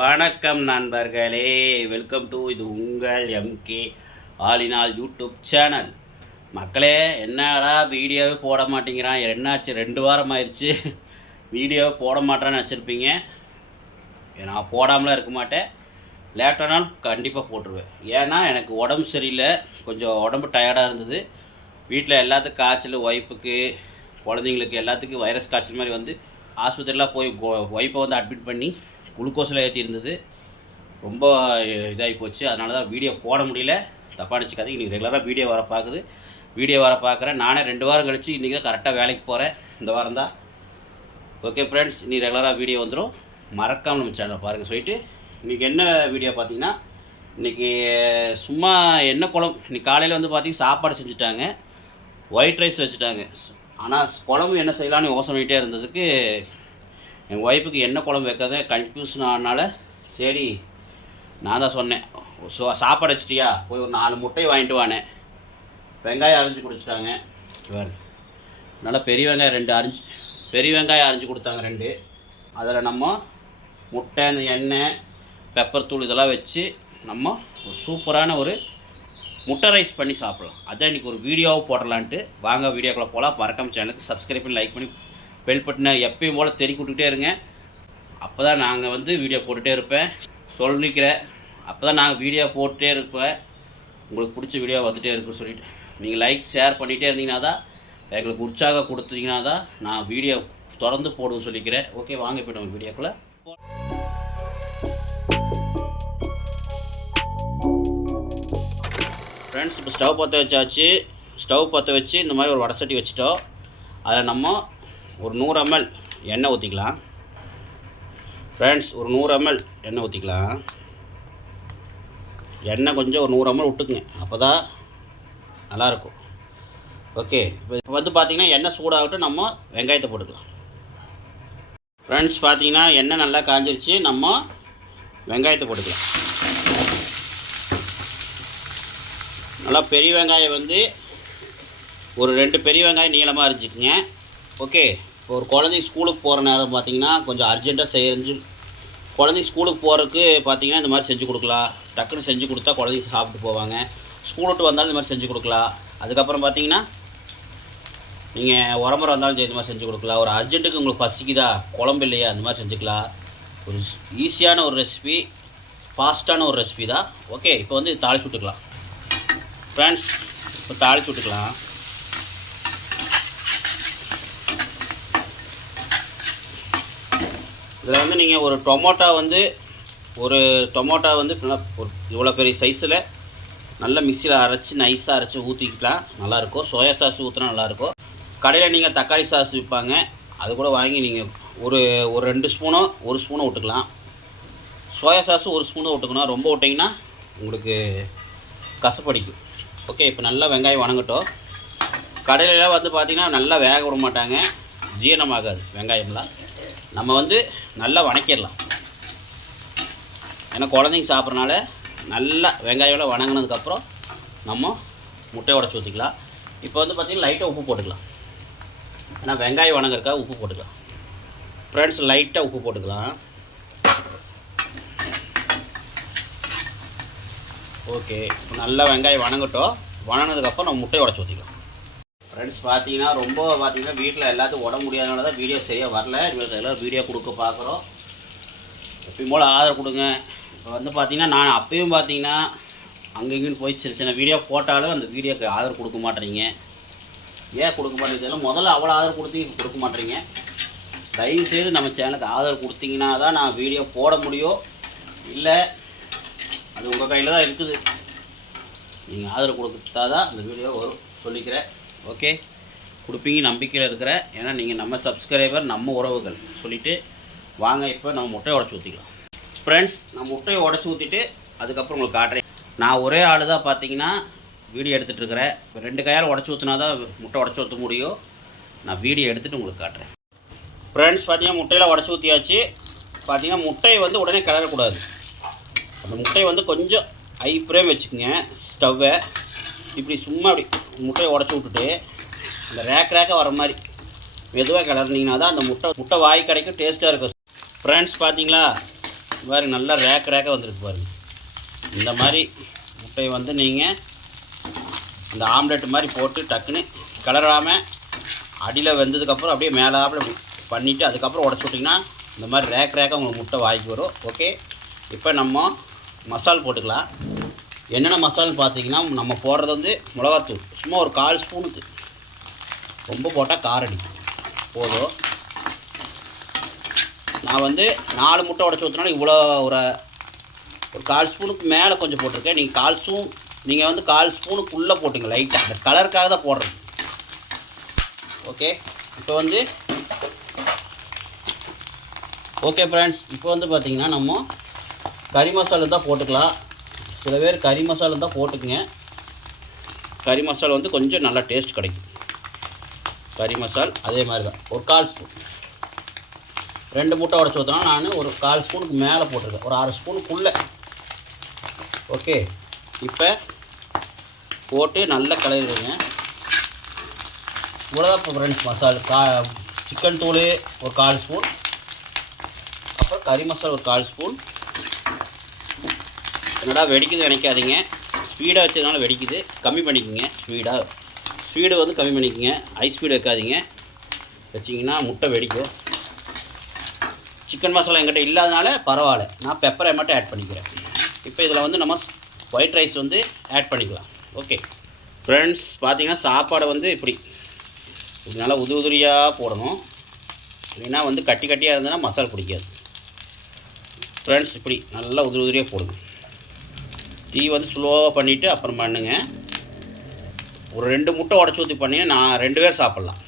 வணக்கம் நண்பர்களே welcome to இது உங்கள் எம்கே ஆலினால் யூடியூப் சேனல் மக்களே என்னடா வீடியோவே போட மாட்டேங்கிறான் என்னாச்சு ரெண்டு வாரம் ஆயிடுச்சு வீடியோவே போட மாட்டேன்னு வச்சுருப்பீங்க நான் போடாமலாம் இருக்க மாட்டேன் லேட்டானால் கண்டிப்பாக போட்டுருவேன் ஏன்னா எனக்கு உடம்பு சரியில்லை கொஞ்சம் உடம்பு டயர்டாக இருந்தது வீட்டில் எல்லாத்துக்கும் காய்ச்சல் ஒய்ஃபுக்கு குழந்தைங்களுக்கு எல்லாத்துக்கும் வைரஸ் காய்ச்சல் மாதிரி வந்து ஆஸ்பத்திரியெலாம் போய் ஒய்ஃபை வந்து அட்மிட் பண்ணி குளுக்கோஸில் ஏற்றி இருந்தது ரொம்ப இதாகி போச்சு அதனால தான் வீடியோ போட முடியல தப்பாக நினச்சிக்காதீங்க இன்றைக்கி ரெகுலராக வீடியோ வர பார்க்குது வீடியோ வர பார்க்குறேன் நானே ரெண்டு வாரம் கழித்து இன்றைக்கி தான் கரெக்டாக வேலைக்கு போகிறேன் இந்த வாரம் தான் ஓகே ஃப்ரெண்ட்ஸ் நீ ரெகுலராக வீடியோ வந்துடும் மறக்காமல் நம்ம சேனலை பாருங்கள் சொல்லிட்டு இன்றைக்கி என்ன வீடியோ பார்த்தீங்கன்னா இன்றைக்கி சும்மா என்ன குழம்பு இன்றைக்கி காலையில் வந்து பார்த்தீங்கன்னா சாப்பாடு செஞ்சுட்டாங்க ஒயிட் ரைஸ் வச்சுட்டாங்க ஆனால் குழம்பு என்ன செய்யலான்னு யோசனைகிட்டே இருந்ததுக்கு எங்கள் ஒய்ஃபுக்கு என்ன குழம்பு வைக்கிறத கன்ஃபியூஷன் ஆனால் சரி நான் தான் சொன்னேன் ஸோ சாப்பாடு வச்சிட்டியா போய் ஒரு நாலு முட்டையை வாங்கிட்டு வானேன் வெங்காயம் அரிஞ்சு கொடுத்துட்டாங்க நல்லா பெரிய வெங்காயம் ரெண்டு அரிஞ்சு பெரிய வெங்காயம் அரிஞ்சு கொடுத்தாங்க ரெண்டு அதில் நம்ம முட்டை அந்த எண்ணெய் பெப்பர் தூள் இதெல்லாம் வச்சு நம்ம ஒரு சூப்பரான ஒரு முட்டை ரைஸ் பண்ணி சாப்பிடலாம் அதான் இன்றைக்கி ஒரு வீடியோவை போடலான்ட்டு வாங்க வீடியோக்குள்ளே போகலாம் மறக்காம சேனலுக்கு சப்ஸ்கிரைப் பண்ணி லைக் பண்ணி பெல் எப்பயும் போல் தெறி விட்டுக்கிட்டே இருங்க அப்போ தான் நாங்கள் வந்து வீடியோ போட்டுகிட்டே இருப்பேன் சொல்லிக்கிறேன் அப்போ தான் நாங்கள் வீடியோ போட்டுகிட்டே இருப்பேன் உங்களுக்கு பிடிச்ச வீடியோ வந்துகிட்டே இருக்குன்னு சொல்லிவிட்டு நீங்கள் லைக் ஷேர் பண்ணிகிட்டே இருந்தீங்கன்னா தான் எங்களுக்கு உற்சாகம் கொடுத்தீங்கன்னா தான் நான் வீடியோ தொடர்ந்து போடுவேன் சொல்லிக்கிறேன் ஓகே வாங்க போய்ட்டு உங்கள் வீடியோக்குள்ளே ஃப்ரெண்ட்ஸ் இப்போ ஸ்டவ் பற்ற வச்சாச்சு ஸ்டவ் பற்ற வச்சு இந்த மாதிரி ஒரு வடசட்டி வச்சுட்டோம் அதை நம்ம ஒரு நூறு எம்எல் எண்ணெய் ஊற்றிக்கலாம் ஃப்ரெண்ட்ஸ் ஒரு நூறு எம்எல் எண்ணெய் ஊற்றிக்கலாம் எண்ணெய் கொஞ்சம் ஒரு நூறு எம்எல் விட்டுக்குங்க அப்போ தான் நல்லாயிருக்கும் ஓகே இப்போ வந்து பார்த்திங்கன்னா எண்ணெய் சூடாகட்டும் நம்ம வெங்காயத்தை போட்டுக்கலாம் ஃப்ரெண்ட்ஸ் பார்த்தீங்கன்னா எண்ணெய் நல்லா காஞ்சிருச்சு நம்ம வெங்காயத்தை போட்டுக்கலாம் நல்லா பெரிய வெங்காயம் வந்து ஒரு ரெண்டு பெரிய வெங்காயம் நீளமாக இருந்துச்சுக்குங்க ஓகே ஒரு குழந்தை ஸ்கூலுக்கு போகிற நேரம் பார்த்திங்கன்னா கொஞ்சம் அர்ஜெண்ட்டாக செஞ்சு குழந்தைங்க ஸ்கூலுக்கு போகிறதுக்கு பார்த்திங்கன்னா இந்த மாதிரி செஞ்சு கொடுக்கலாம் டக்குன்னு செஞ்சு கொடுத்தா குழந்தைங்க சாப்பிட்டு போவாங்க ஸ்கூல் விட்டு வந்தாலும் இந்த மாதிரி செஞ்சு கொடுக்கலாம் அதுக்கப்புறம் பார்த்தீங்கன்னா நீங்கள் உரமுறை வந்தாலும் சரி இந்த மாதிரி செஞ்சு கொடுக்கலாம் ஒரு அர்ஜென்ட்டுக்கு உங்களுக்கு பசிக்குதா குழம்பு இல்லையா அந்த மாதிரி செஞ்சுக்கலாம் ஒரு ஈஸியான ஒரு ரெசிபி ஃபாஸ்ட்டான ஒரு ரெசிபி தான் ஓகே இப்போ வந்து தாளிச்சு விட்டுக்கலாம் ஃப்ரெண்ட்ஸ் இப்போ தாளிச்சு விட்டுக்கலாம் இதில் வந்து நீங்கள் ஒரு டொமோட்டா வந்து ஒரு டொமோட்டா வந்து ஒரு இவ்வளோ பெரிய சைஸில் நல்லா மிக்சியில் அரைச்சி நைஸாக அரைச்சி ஊற்றிக்கலாம் நல்லாயிருக்கும் சோயா சாஸ் ஊற்றினா நல்லாயிருக்கும் கடையில் நீங்கள் தக்காளி சாஸ் விற்பாங்க அது கூட வாங்கி நீங்கள் ஒரு ஒரு ரெண்டு ஸ்பூனோ ஒரு ஸ்பூனோ விட்டுக்கலாம் சோயா சாஸ் ஒரு ஸ்பூனோ விட்டுக்கணும் ரொம்ப விட்டிங்கன்னா உங்களுக்கு கசப்படிக்கும் ஓகே இப்போ நல்லா வெங்காயம் வணங்கட்டும் கடையிலலாம் வந்து பார்த்திங்கன்னா நல்லா வேக விட மாட்டாங்க ஜீரணமாகாது வெங்காயம்லாம் நம்ம வந்து நல்லா வணக்கிடலாம் ஏன்னா குழந்தைங்க சாப்பிட்றனால நல்லா எல்லாம் வணங்கினதுக்கப்புறம் நம்ம முட்டையை உடச்சி ஊற்றிக்கலாம் இப்போ வந்து பார்த்திங்கன்னா லைட்டாக உப்பு போட்டுக்கலாம் ஏன்னா வெங்காயம் வணங்குறக்காக உப்பு போட்டுக்கலாம் ஃப்ரெண்ட்ஸ் லைட்டாக உப்பு போட்டுக்கலாம் ஓகே நல்லா வெங்காயம் வணங்கட்டும் வணங்கினதுக்கப்புறம் நம்ம முட்டையை உடச்சி ஊற்றிக்கலாம் ஃப்ரெண்ட்ஸ் பார்த்தீங்கன்னா ரொம்ப பார்த்தீங்கன்னா வீட்டில் எல்லாத்துக்கும் உடம்பு முடியாதனால தான் வீடியோ சரியாக வரல எங்களுக்கு எல்லோரும் வீடியோ கொடுக்க பார்க்குறோம் எப்பயும் போல் ஆதரவு கொடுங்க இப்போ வந்து பார்த்தீங்கன்னா நான் அப்பயும் பார்த்தீங்கன்னா அங்கெங்கேயும் போய் சின்ன சின்ன வீடியோ போட்டாலும் அந்த வீடியோக்கு ஆதரவு கொடுக்க மாட்டேறீங்க ஏன் கொடுக்க மாட்டேங்குது முதல்ல அவ்வளோ ஆதரவு கொடுத்து கொடுக்க மாட்டேறீங்க தயவுசெய்து நம்ம சேனலுக்கு ஆதரவு கொடுத்தீங்கன்னா தான் நான் வீடியோ போட முடியும் இல்லை அது உங்கள் கையில் தான் இருக்குது நீங்கள் ஆதரவு கொடுத்தா தான் அந்த வீடியோ வரும் சொல்லிக்கிறேன் ஓகே கொடுப்பீங்க நம்பிக்கையில் இருக்கிற ஏன்னா நீங்கள் நம்ம சப்ஸ்கிரைபர் நம்ம உறவுகள் சொல்லிவிட்டு வாங்க இப்போ நம்ம முட்டையை உடச்சி ஊற்றிக்கலாம் ஃப்ரெண்ட்ஸ் நம்ம முட்டையை உடச்சி ஊற்றிட்டு அதுக்கப்புறம் உங்களுக்கு காட்டுறேன் நான் ஒரே ஆள் தான் பார்த்தீங்கன்னா வீடியோ எடுத்துகிட்டு இருக்கிறேன் ரெண்டு கையால் உடச்சி ஊற்றினா தான் முட்டை உடச்சி ஊற்ற முடியும் நான் வீடியோ எடுத்துகிட்டு உங்களுக்கு காட்டுறேன் ஃப்ரெண்ட்ஸ் பார்த்தீங்கன்னா முட்டையில் உடச்சி ஊற்றியாச்சு பார்த்தீங்கன்னா முட்டையை வந்து உடனே கிளறக்கூடாது அந்த முட்டையை வந்து கொஞ்சம் ஐ வச்சுக்கோங்க ஸ்டவ்வை இப்படி சும்மா அப்படி முட்டையை உடச்சி விட்டுட்டு அந்த ரேக் ரேக்காக வர மாதிரி மெதுவாக கிளறினீங்கன்னா தான் அந்த முட்டை முட்டை வாய் கிடைக்கும் டேஸ்ட்டாக இருக்கும் ஃப்ரெண்ட்ஸ் பார்த்தீங்களா பாருங்க நல்லா ரேக் ரேக்காக வந்துருக்கு பாருங்கள் இந்த மாதிரி முட்டையை வந்து நீங்கள் இந்த ஆம்லெட் மாதிரி போட்டு டக்குன்னு கிளறாமல் அடியில் வெந்ததுக்கப்புறம் அப்படியே மேலே இப்படி பண்ணிவிட்டு அதுக்கப்புறம் உடச்சி விட்டிங்கன்னா இந்த மாதிரி ரேக் ரேக்காக உங்களுக்கு முட்டை வாங்கி வரும் ஓகே இப்போ நம்ம மசால் போட்டுக்கலாம் என்னென்ன மசாலான்னு பார்த்தீங்கன்னா நம்ம போடுறது வந்து மிளகாத்தூள் சும்மா ஒரு கால் ஸ்பூனுக்கு ரொம்ப போட்டால் காரடி போதும் நான் வந்து நாலு முட்டை உடச்சி ஊற்றினாலும் இவ்வளோ ஒரு ஒரு கால் ஸ்பூனுக்கு மேலே கொஞ்சம் போட்டிருக்கேன் நீங்கள் கால் ஸ்பூன் நீங்கள் வந்து கால் ஸ்பூனுக்கு உள்ளே போட்டுங்க லைட்டாக அந்த கலருக்காக தான் போடுறது ஓகே இப்போ வந்து ஓகே ஃப்ரெண்ட்ஸ் இப்போ வந்து பார்த்திங்கன்னா நம்ம கறி மசாலா தான் போட்டுக்கலாம் சில பேர் கறி மசாலா தான் போட்டுக்குங்க கறி மசாலா வந்து கொஞ்சம் நல்லா டேஸ்ட் கிடைக்கும் கறி மசால் அதே மாதிரி தான் ஒரு கால் ஸ்பூன் ரெண்டு மூட்டை உடச்சி ஊற்றினா நான் ஒரு கால் ஸ்பூனுக்கு மேலே போட்டிருக்கேன் ஒரு அரை ஸ்பூனுக்குள்ளே ஓகே இப்போ போட்டு நல்லா கலையிடுங்க இவ்வளோதான் ஃப்ரெண்ட்ஸ் மசாலா கா சிக்கன் தூள் ஒரு கால் ஸ்பூன் அப்புறம் கறி மசாலா ஒரு கால் ஸ்பூன் என்னடா வெடிக்குது நினைக்காதீங்க ஸ்பீடாக வச்சதுனால வெடிக்குது கம்மி பண்ணிக்கோங்க ஸ்பீடாக ஸ்பீடு வந்து கம்மி பண்ணிக்கோங்க ஹை ஸ்பீடு வைக்காதீங்க வச்சிங்கன்னா முட்டை வெடிக்கும் சிக்கன் மசாலா எங்கிட்ட இல்லாதனால பரவாயில்ல நான் பெப்பரை மட்டும் ஆட் பண்ணிக்கிறேன் இப்போ இதில் வந்து நம்ம ஒயிட் ரைஸ் வந்து ஆட் பண்ணிக்கலாம் ஓகே ஃப்ரெண்ட்ஸ் பார்த்திங்கன்னா சாப்பாடு வந்து இப்படி நல்லா உது உதிரியாக போடணும் இல்லைன்னா வந்து கட்டி கட்டியாக இருந்ததுன்னா மசாலா பிடிக்காது ஃப்ரெண்ட்ஸ் இப்படி நல்லா உதிரி உதிரியாக போடுங்க தீ வந்து ஸ்லோவாக பண்ணிவிட்டு அப்புறம் பண்ணுங்க ஒரு ரெண்டு முட்டை உடச்சி ஊற்றி பண்ணிங்கன்னா நான் ரெண்டு பேர் சாப்பிட்லாம்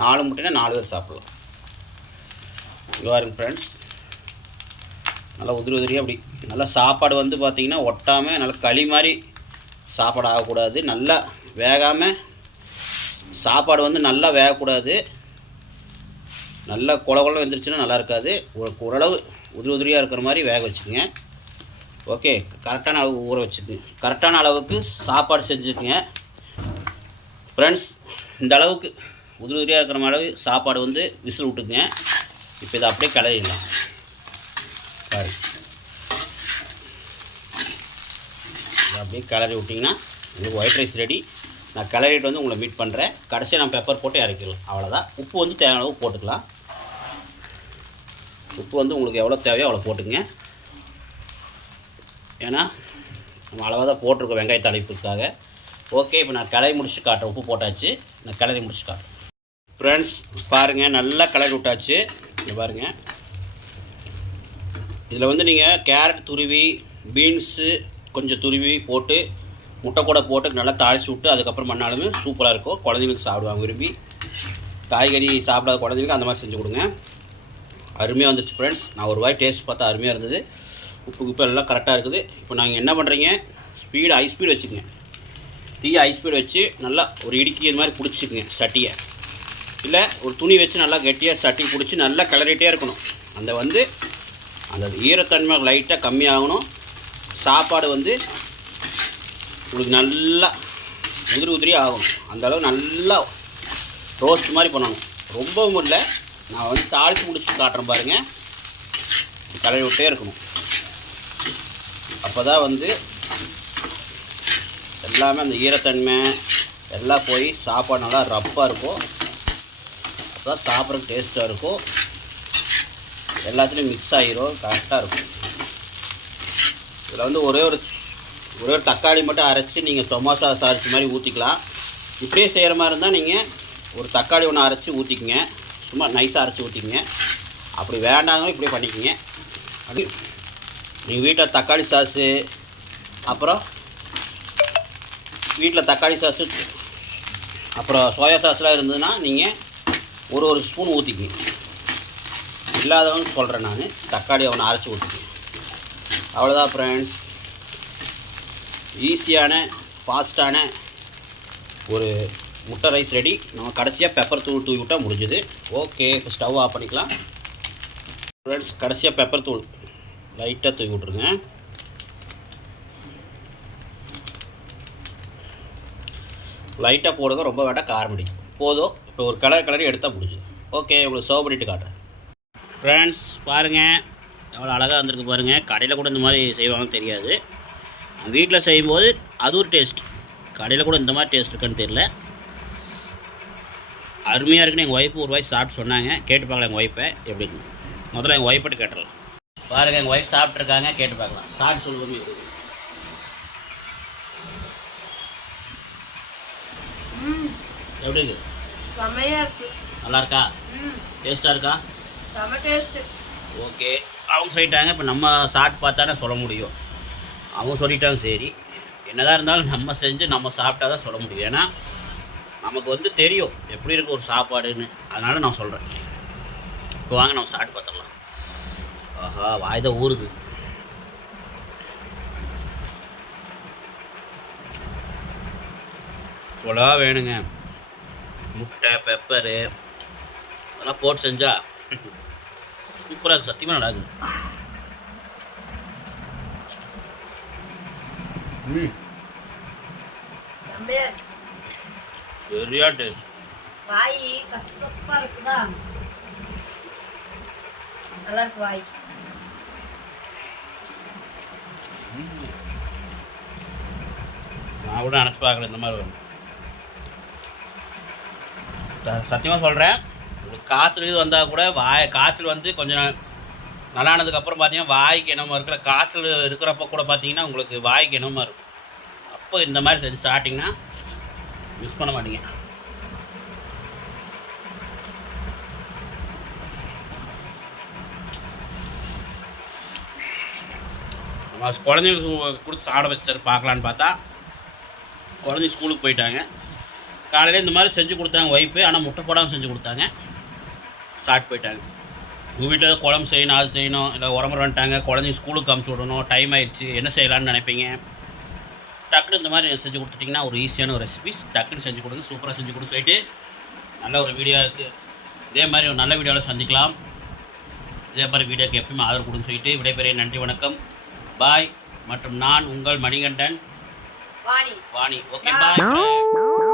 நாலு முட்டைனா நாலு பேர் சாப்பிட்லாம் இங்கே பாருங்க ஃப்ரெண்ட்ஸ் நல்லா உதிரி உதிரியாக அப்படி நல்லா சாப்பாடு வந்து பார்த்திங்கன்னா ஒட்டாமல் நல்லா களி மாதிரி சாப்பாடு ஆகக்கூடாது நல்லா வேகாமல் சாப்பாடு வந்து நல்லா வேகக்கூடாது நல்லா குள குளம் வந்துருச்சுன்னா நல்லா இருக்காது ஓரளவு உதிரி உதிரியாக இருக்கிற மாதிரி வேக வச்சுக்கோங்க ஓகே கரெக்டான அளவு ஊற வச்சுக்கு கரெக்டான அளவுக்கு சாப்பாடு செஞ்சுக்குங்க ஃப்ரெண்ட்ஸ் இந்த அளவுக்கு உதிரி உதிரியாக இருக்கிற அளவு சாப்பாடு வந்து விசில் விட்டுக்குங்க இப்போ இதை அப்படியே கிளறிடலாம் பாரு அப்படியே கிளறி விட்டிங்கன்னா உங்களுக்கு ஒயிட் ரைஸ் ரெடி நான் கிளறிட்டு வந்து உங்களை மீட் பண்ணுறேன் கடைசியாக நான் பெப்பர் போட்டு இறக்கிடலாம் அவ்வளோதான் உப்பு வந்து தேவையான அளவு போட்டுக்கலாம் உப்பு வந்து உங்களுக்கு எவ்வளோ தேவையோ அவ்வளோ போட்டுக்கங்க ஏன்னா நம்ம அளவாக தான் போட்டிருக்கோம் வெங்காய தலைப்புக்காக ஓகே இப்போ நான் கிளறி முடிச்சு காட்டுறேன் உப்பு போட்டாச்சு நான் கிளறி முடிச்சு காட்டுறேன் ஃப்ரெண்ட்ஸ் பாருங்கள் நல்லா கிளறி விட்டாச்சு இங்கே பாருங்கள் இதில் வந்து நீங்கள் கேரட் துருவி பீன்ஸு கொஞ்சம் துருவி போட்டு முட்டை கூட போட்டு நல்லா தாளித்து விட்டு அதுக்கப்புறம் பண்ணாலுமே சூப்பராக இருக்கும் குழந்தைங்களுக்கு சாப்பிடுவாங்க விரும்பி காய்கறி சாப்பிடாத குழந்தைங்களுக்கு அந்த மாதிரி செஞ்சு கொடுங்க அருமையாக வந்துச்சு ஃப்ரெண்ட்ஸ் நான் ஒரு வாய் டேஸ்ட் பார்த்தா அருமையாக இருந்தது உப்பு குப்பை எல்லாம் கரெக்டாக இருக்குது இப்போ நாங்கள் என்ன பண்ணுறீங்க ஸ்பீடு ஹை ஸ்பீடு வச்சுக்கோங்க தீய ஹை ஸ்பீடு வச்சு நல்லா ஒரு இடுக்கி இது மாதிரி பிடிச்சிக்குங்க சட்டியை இல்லை ஒரு துணி வச்சு நல்லா கெட்டியாக சட்டி பிடிச்சி நல்லா கிளறிட்டே இருக்கணும் அந்த வந்து அந்த ஈரத்தன்மை லைட்டாக கம்மியாகணும் சாப்பாடு வந்து உங்களுக்கு நல்லா உதிரி உதிரி ஆகும் அந்தளவு நல்லா ரோஸ்ட் மாதிரி பண்ணணும் ரொம்பவும் இல்லை நான் வந்து தாளித்து முடிச்சு காட்டுறேன் பாருங்கள் கலரி விட்டே இருக்கணும் அப்போ தான் வந்து எல்லாமே அந்த ஈரத்தன்மை எல்லாம் போய் சாப்பாடு நல்லா ரப்பாக இருக்கும் அப்போ தான் சாப்பிட்ற டேஸ்ட்டாக இருக்கும் எல்லாத்துலேயும் மிக்ஸ் ஆகிரும் கரெக்டாக இருக்கும் இதில் வந்து ஒரே ஒரு ஒரே ஒரு தக்காளி மட்டும் அரைச்சி நீங்கள் சமோசா சாரிச்சு மாதிரி ஊற்றிக்கலாம் இப்படியே செய்கிற மாதிரி இருந்தால் நீங்கள் ஒரு தக்காளி ஒன்று அரைச்சி ஊற்றிக்கிங்க சும்மா நைஸாக அரைச்சி ஊற்றிக்கிங்க அப்படி வேண்டாங்க இப்படியே பண்ணிக்கோங்க அப்படி நீங்கள் வீட்டில் தக்காளி சாஸு அப்புறம் வீட்டில் தக்காளி சாஸு அப்புறம் சோயா சாஸ்லாம் இருந்ததுன்னா நீங்கள் ஒரு ஒரு ஸ்பூன் ஊற்றிக்கணும் இல்லாதவங்க சொல்கிறேன் நான் தக்காளி அவனை அரைச்சி ஊற்றிக்கணும் அவ்வளோதான் ஃப்ரெண்ட்ஸ் ஈஸியான ஃபாஸ்ட்டான ஒரு முட்டை ரைஸ் ரெடி நம்ம கடைசியாக பெப்பர் தூள் தூவி விட்டால் முடிஞ்சுது ஓகே ஸ்டவ் ஆஃப் பண்ணிக்கலாம் ஃப்ரெண்ட்ஸ் கடைசியாக பெப்பர் தூள் லைட்டாக தூக்கி விட்ருங்க லைட்டாக போடுங்க ரொம்ப வேண்டாம் காரம் அடிக்கும் போதும் இப்போ ஒரு கலர் கலரி எடுத்தால் பிடிச்சிது ஓகே உங்களுக்கு சர்வ் பண்ணிவிட்டு காட்டுறேன் ஃப்ரெண்ட்ஸ் பாருங்கள் எவ்வளோ அழகாக வந்திருக்கு பாருங்கள் கடையில் கூட இந்த மாதிரி செய்வாங்கன்னு தெரியாது வீட்டில் செய்யும்போது அது ஒரு டேஸ்ட் கடையில் கூட இந்த மாதிரி டேஸ்ட் இருக்குன்னு தெரியல அருமையாக இருக்குன்னு எங்கள் ஒய்ஃபு ஒரு வாய்ஸ் சாப்பிட்டு சொன்னாங்க கேட்டு பார்க்கலாம் எங்கள் ஒய்ஃபை எப்படின்னு முதல்ல எங்கள் ஒய்ஃபட்டு கேட்டுடலாம் பாருங்க எங்கள் ஒய்ஃப் சாப்பிட்ருக்காங்க கேட்டு பார்க்கலாம் சாட் சொல்லுவோம் எப்படி இருக்கு செமையாக இருக்கு நல்லா இருக்கா டேஸ்ட்டாக இருக்கா ஓகே அவங்க சொல்லிட்டாங்க இப்போ நம்ம சாட் பார்த்தானே சொல்ல முடியும் அவங்க சொல்லிட்டாங்க சரி என்னதான் இருந்தாலும் நம்ம செஞ்சு நம்ம சாப்பிட்டா தான் சொல்ல முடியும் ஏன்னா நமக்கு வந்து தெரியும் எப்படி இருக்குது ஒரு சாப்பாடுன்னு அதனால் நான் சொல்கிறேன் இப்போ வாங்க நம்ம சாட் பார்த்துடலாம் ஆஹா வாய்தான் ஊறுது சொல்லா வேணுங்க முட்டை பெப்பரு அதெல்லாம் போட்டு செஞ்சா சூப்பராக சத்தியமாக நல்லா இருக்கு ம் சரியா டேஸ்ட் வாய் கசப்பா இருக்குதா நல்லா இருக்கு வாய் நான் கூட நினச்சி பார்க்கல இந்த மாதிரி வரும் சத்தியமாக சொல்கிறேன் ஒரு காய்ச்சல் இது வந்தால் கூட வாய் காய்ச்சல் வந்து கொஞ்சம் நல்லானதுக்கப்புறம் பார்த்தீங்கன்னா வாய்க்கு என்னமோ இருக்கிற காய்ச்சல் இருக்கிறப்ப கூட பார்த்தீங்கன்னா உங்களுக்கு வாய்க்கு என்னமோ இருக்கும் அப்போ இந்த மாதிரி செஞ்சு சாப்பிட்டிங்கன்னா யூஸ் பண்ண மாட்டீங்க குழந்தைங்களுக்கு கொடுத்து சாப்பிட வச்சு பார்க்கலான்னு பார்த்தா குழந்தை ஸ்கூலுக்கு போயிட்டாங்க காலையில் இந்த மாதிரி செஞ்சு கொடுத்தாங்க ஒய்ஃபு ஆனால் முட்டை போடாமல் செஞ்சு கொடுத்தாங்க ஸ்டார்ட் போயிட்டாங்க உங்கள் வீட்டில் குழம்பு செய்யணும் அது செய்யணும் இல்லை உரம்பு வந்துட்டாங்க குழந்தைங்க ஸ்கூலுக்கு அமுச்சு விடணும் டைம் ஆயிடுச்சு என்ன செய்யலான்னு நினைப்பீங்க டக்குன்னு இந்த மாதிரி செஞ்சு கொடுத்துட்டிங்கன்னா ஒரு ஈஸியான ஒரு ரெசிபிஸ் டக்குன்னு செஞ்சு கொடுங்க சூப்பராக செஞ்சு கொடுத்து சொல்லிட்டு நல்ல ஒரு வீடியோ இருக்குது இதே மாதிரி ஒரு நல்ல வீடியோவில் சந்திக்கலாம் இதே மாதிரி வீடியோக்கு எப்பயுமே ஆதரவு கொடுன்னு சொல்லிட்டு விடைபெறைய நன்றி வணக்கம் பாய் மற்றும் நான் உங்கள் மணிகண்டன் 瓦尼，瓦尼，OK，拜拜。